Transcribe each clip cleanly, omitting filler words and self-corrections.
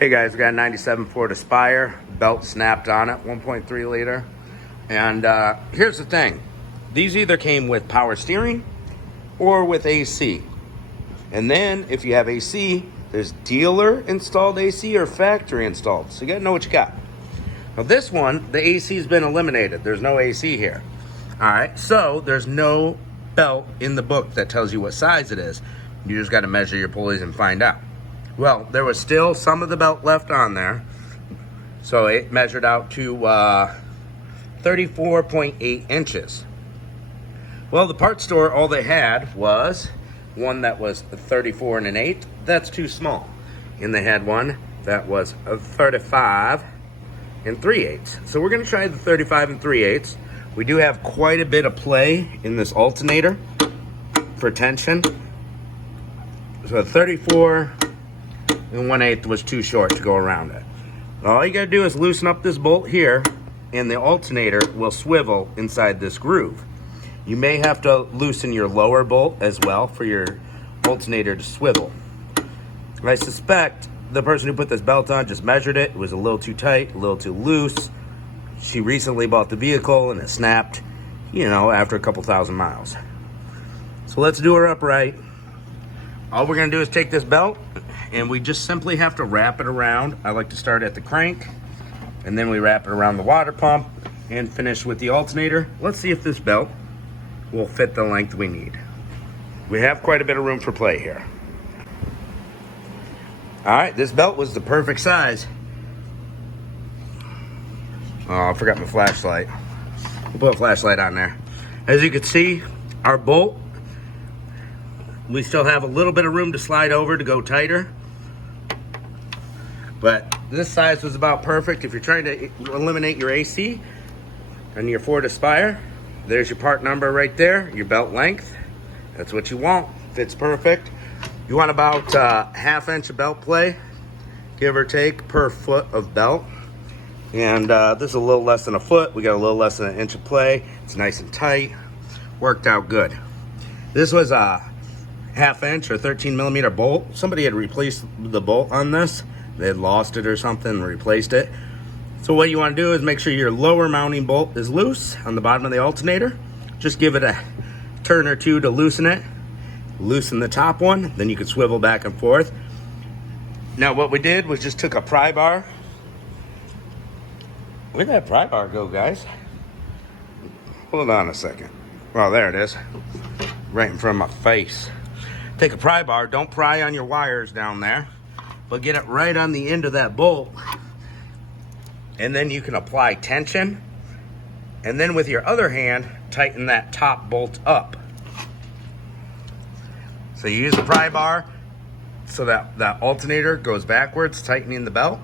Hey guys, we got a 97 Ford Aspire, belt snapped on it, 1.3 liter. And here's the thing. These either came with power steering or with AC. And then if you have AC, there's dealer installed AC or factory installed. So you gotta know what you got. Now this one, the AC has been eliminated. There's no AC here. All right, so there's no belt in the book that tells you what size it is. You just gotta measure your pulleys and find out. Well, there was still some of the belt left on there. So it measured out to 34.8 inches. Well, the parts store, all they had was one that was 34 and an 8. That's too small. And they had one that was a 35 and 3/8. So we're gonna try the 35 and 3/8. We do have quite a bit of play in this alternator for tension. So 34 and 1/8 was too short to go around it. All you gotta do is loosen up this bolt here and the alternator will swivel inside this groove. You may have to loosen your lower bolt as well for your alternator to swivel. I suspect the person who put this belt on just measured it. It was a little too tight, a little too loose. She recently bought the vehicle and it snapped, after a couple thousand miles. So let's do her upright. All we're gonna do is take this belt and we just simply have to wrap it around. I like to start at the crank and then we wrap it around the water pump and finish with the alternator. Let's see if this belt will fit the length we need. We have quite a bit of room for play here. All right, this belt was the perfect size. Oh, I forgot my flashlight. We'll put a flashlight on there. As you can see, our bolt, we still have a little bit of room to slide over to go tighter. But this size was about perfect. If you're trying to eliminate your AC and your Ford Aspire, there's your part number right there, your belt length. That's what you want. Fits perfect. You want about 1/2 inch of belt play, give or take, per foot of belt. And this is a little less than a foot. We got a little less than 1 inch of play. It's nice and tight. Worked out good. This was a 1/2 inch or 13 millimeter bolt. Somebody had replaced the bolt on this. They had lost it or something and replaced it. So what you want to do is make sure your lower mounting bolt is loose on the bottom of the alternator. Just give it a turn or two to loosen it. Loosen the top one, then you can swivel back and forth. Now what we did was just took a pry bar. Where'd that pry bar go, guys? Hold on a second. Well, there it is. Right in front of my face. Take a pry bar, don't pry on your wires down there, but get it right on the end of that bolt. And then you can apply tension. And then with your other hand, tighten that top bolt up. So you use the pry bar so that alternator goes backwards, tightening the belt.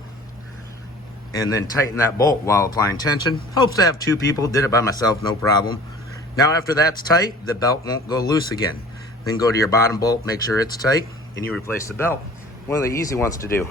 And then tighten that bolt while applying tension. Hopes to have 2 people, did it by myself, no problem. Now after that's tight, the belt won't go loose again. Then go to your bottom bolt, make sure it's tight, and you replace the belt. One of the easy ones to do.